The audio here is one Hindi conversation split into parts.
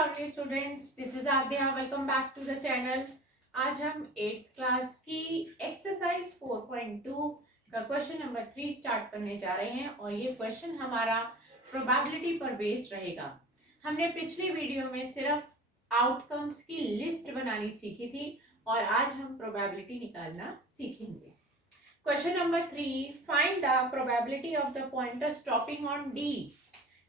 lovely students, this is Adya. Welcome back to the channel. आज हम 8th क्लास की एक्सरसाइज 4.2 का क्वेश्चन नंबर 3 स्टार्ट करने जा रहे हैं और ये क्वेश्चन हमारा प्रोबेबिलिटी पर बेस्ड रहेगा। हमने पिछली वीडियो में सिर्फ आउटकम्स की लिस्ट बनानी सीखी थी और आज हम प्रोबेबिलिटी निकालना सीखेंगे। Question number 3, find the probability of the pointer stopping on D.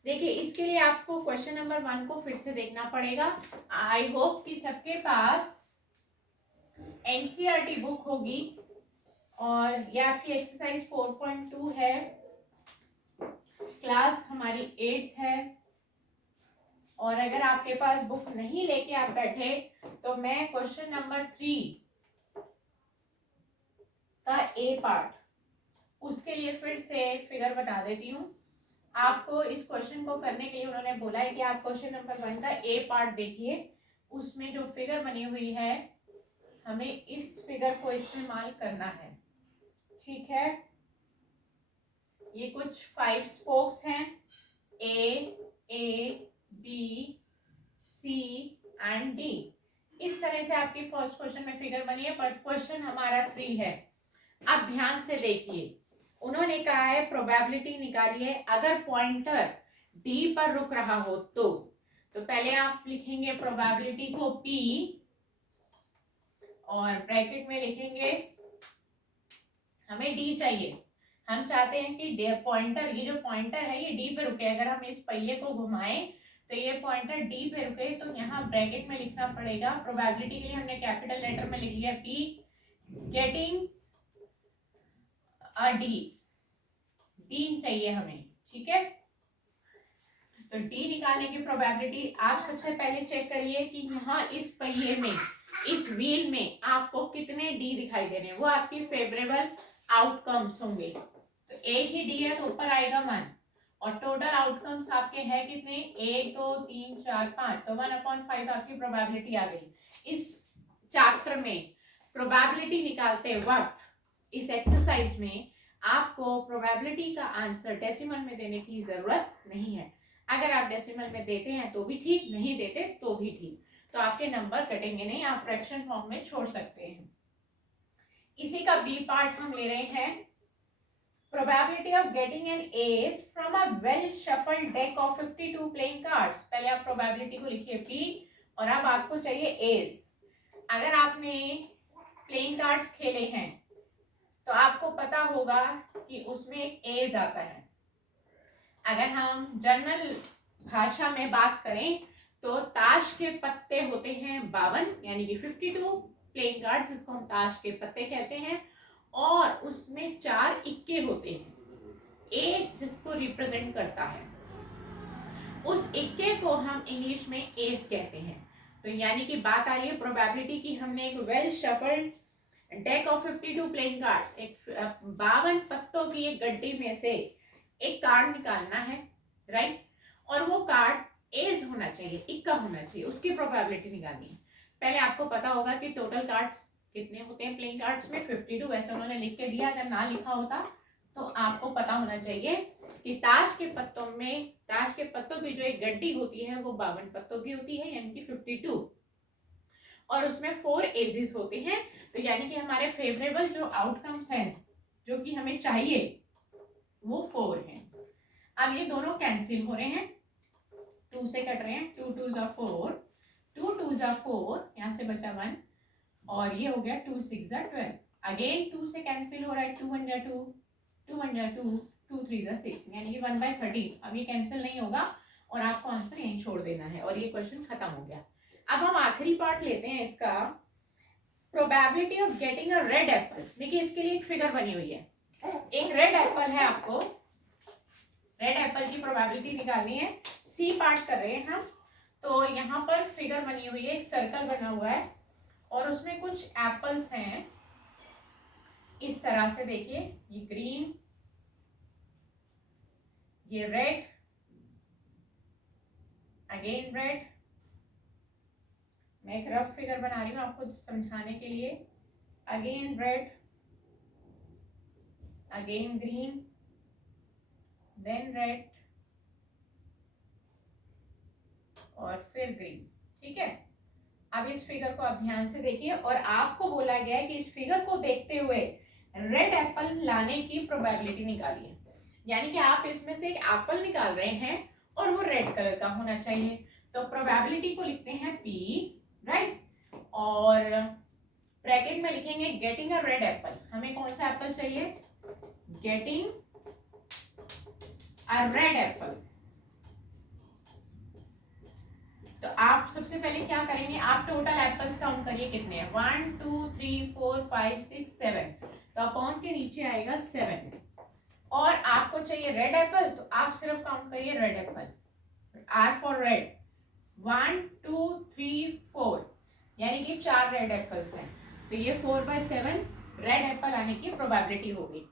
देखिए, इसके लिए आपको क्वेश्चन नंबर 1 को फिर से देखना पड़ेगा। आई होप कि सबके पास एनसीईआरटी बुक होगी और ये आपकी एक्सरसाइज 4.2 है। क्लास हमारी 8th है और अगर आपके पास बुक नहीं लेके आप बैठे तो मैं क्वेश्चन नंबर 3 का ए पार्ट उसके लिए फिर से फिगर बता देती हूँ। आपको इस क्वेश्चन को करने के लिए उन्होंने बोला है कि आप क्वेश्चन नंबर 1 का ए पार्ट देखिए, उसमें जो फिगर बनी हुई है हमें इस फिगर को इस्तेमाल करना है। ठीक है, ये कुछ 5 स्पोक्स हैं, A B C and D. इस तरह से आपकी फर्स्ट क्वेश्चन में फिगर बनी है, बट क्वेश्चन हमारा 3 है। अब ध्यान से देखिए, उन्होंने कहा है प्रोबेबिलिटी निकालिए अगर पॉइंटर डी पर रुक रहा हो तो पहले आप लिखेंगे प्रोबेबिलिटी को P और ब्रैकेट में लिखेंगे हमें D चाहिए। हम चाहते हैं कि पॉइंटर, ये जो पॉइंटर है ये D पे रुके। अगर हम इस पहिए को घुमाएं तो ये पॉइंटर D पे रुके, तो यहाँ ब्रैकेट में लिखना पड़ेगा। प्रोबेबिलिटी के लिए हमने कैपिटल लेटर में लिख लिया P गेटिंग डी चाहिए हमें। ठीक है, तो डी निकालने की प्रोबेबिलिटी आप सबसे पहले चेक करिए कि यहाँ इस पहिए में, इस व्हील में आपको कितने डी दिखाई दे रहे हैं। वो आपकी फेवरेबल आउटकम्स होंगे। तो एक ही डी है तो ऊपर आएगा 1 और टोटल आउटकम्स आपके हैं कितने, 1 2 3 4 5, तो 1/5 आपकी प्रोबेबिलिटी आ गई। इस चैप्टर में प्रोबेबिलिटी निकालते वक्त इस एक्सरसाइज में आपको प्रोबेबिलिटी का आंसर डेसिमल में देने की जरूरत नहीं है। अगर आप डेसिमल में देते हैं तो भी ठीक, नहीं देते तो भी ठीक, तो आपके नंबर कटेंगे नहीं, आप फ्रैक्शन फॉर्म में छोड़ सकते हैं। इसी का बी पार्ट हम ले रहे हैं, probability of getting an S from a well shuffled deck of 52 playing cards. पहले आप प्रोबेबिलिटी को लिखिए पी और अब आपको चाहिए एस। अगर आपने प्लेइंग कार्ड्स खेले हैं तो आपको पता होगा कि उसमें एक एज आता है। अगर हम जनरल भाषा में बात करें तो ताश के पत्ते होते हैं 52, यानी कि 52 प्लेइंग कार्ड्स, जिसको हम ताश के पत्ते कहते हैं, और उसमें 4 इक्के होते हैं, एक जिसको रिप्रेजेंट करता है। उस इक्के को हम इंग्लिश में एस कहते हैं। तो यानी कि बात आ रही है प्रोबेबिलिटी की, हमने एक well shuffled deck of 52 playing cards, एक 52 पत्तों की एक गड्डी में से एक कार्ड निकालना है, राइट, और वो कार्ड एज होना चाहिए, इक्का होना चाहिए, उसकी प्रोबेबिलिटी निकालनी है। पहले आपको पता होगा कि टोटल कार्ड्स कितने होते हैं प्लेइंग कार्ड्स में, 52। वैसे उन्होंने लिख के दिया, अगर ना लिखा होता तो आपको पता होना चाहिए कि ताश के पत्तों में, ताश के पत्तों की जो एक गड्डी होती है वो 52 पत्तों की होती है, यानी कि 52, और उसमें 4 एजेस होते हैं। तो यानी कि हमारे फेवरेबल जो आउटकम्स हैं, जो कि हमें चाहिए, वो 4 हैं। अब ये दोनों कैंसिल हो रहे हैं, 2 से कट रहे हैं, 2 2 ज़ा 4, 2 2 ज़ा 4, यहाँ से बचा 1 और ये हो गया 2 6 ज़ा 12। अगेन 2 से कैंसिल हो रहा है, 2 1 ज़ा 2, 2 1 ज़ा 2, 2 3 ज़ा 6, यानी कि 1/13। अब ये कैंसिल नहीं होगा और आपको आंसर यहीं छोड़ देना है और ये क्वेश्चन खत्म हो गया। अब हम आखिरी पार्ट लेते हैं इसका, probability of getting a red Apple. देखिए, इसके लिए एक फिगर बनी हुई है, एक रेड एप्पल है, आपको रेड एप्पल की प्रोबेबिलिटी निकालनी है। सी पार्ट कर रहे हैं हम, तो यहाँ पर फिगर बनी हुई है, एक सर्कल बना हुआ है और उसमें कुछ एप्पल्स हैं इस तरह से। देखिए, ये ग्रीन, ये रेड, अगेन रेड। मैं एक रफ फिगर बना रही हूँ आपको समझाने के लिए। Again red, again green, then red और फिर ग्रीन। ठीक है, अब इस फिगर को आप ध्यान से देखिए और आपको बोला गया है कि इस फिगर को देखते हुए रेड एप्पल लाने की प्रोबेबिलिटी निकालिए। यानी कि आप इसमें से एक एप्पल निकाल रहे हैं और वो रेड कलर का होना चाहिए, तो प्रोबेबिलिटी को लिखते हैं P, राइट, और ब्रैकेट में लिखेंगे गेटिंग अ रेड एप्पल। हमें कौन सा एप्पल चाहिए? Getting a red Apple. तो आप सबसे पहले क्या करेंगे, आप टोटल एप्पल्स काउंट करिए कितने हैं, 1 2 3 4 5 6 7, तो अपॉन के नीचे आएगा 7। और आपको चाहिए रेड एप्पल, तो आप सिर्फ काउंट करिए red Apple, R for red, 1 2 3 4, यानी कि 4 रेड एप्पल्स हैं, तो ये 4/7 रेड एप्पल आने की प्रोबेबिलिटी होगी।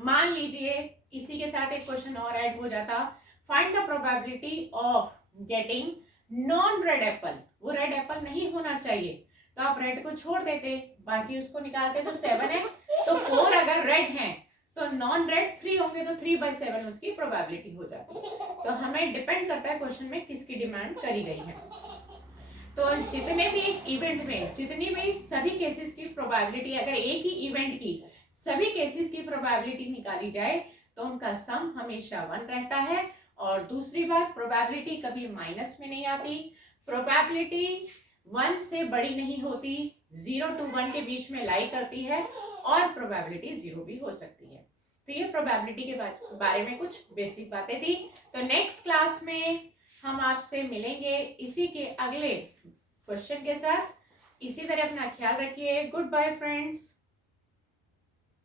मान लीजिए इसी के साथ एक क्वेश्चन और ऐड हो जाता, find the probability of getting non red Apple. वो रेड एप्पल नहीं होना चाहिए, तो आप रेड को छोड़ देते, बाकी उसको निकालते, तो 7 है, तो 4 अगर रेड हैं तो नॉन रेड 3 होंगे, तो 3/7 उसकी प्रोबेबिलिटी हो जाती है। तो हमें डिपेंड करता है क्वेश्चन में किसकी डिमांड करी गई है। तो जितने भी एक इवेंट में जितनी भी सभी केसेस की प्रोबेबिलिटी, अगर एक ही इवेंट की सभी केसेस की प्रोबेबिलिटी निकाली जाए तो उनका सम हमेशा 1 रहता है। और दूसरी बात, प्रोबेबिलिटी कभी माइनस में नहीं आती, प्रोबेबिलिटी 1 से बड़ी नहीं होती, 0 to 1 के बीच में लाई करती है, और प्रोबेबिलिटी 0 भी हो सकती है। तो ये प्रोबेबिलिटी के बारे में कुछ बेसिक बातें थी। तो नेक्स्ट क्लास में हम आपसे मिलेंगे इसी के अगले क्वेश्चन के साथ। इसी तरह अपना ख्याल रखिए। Good bye friends.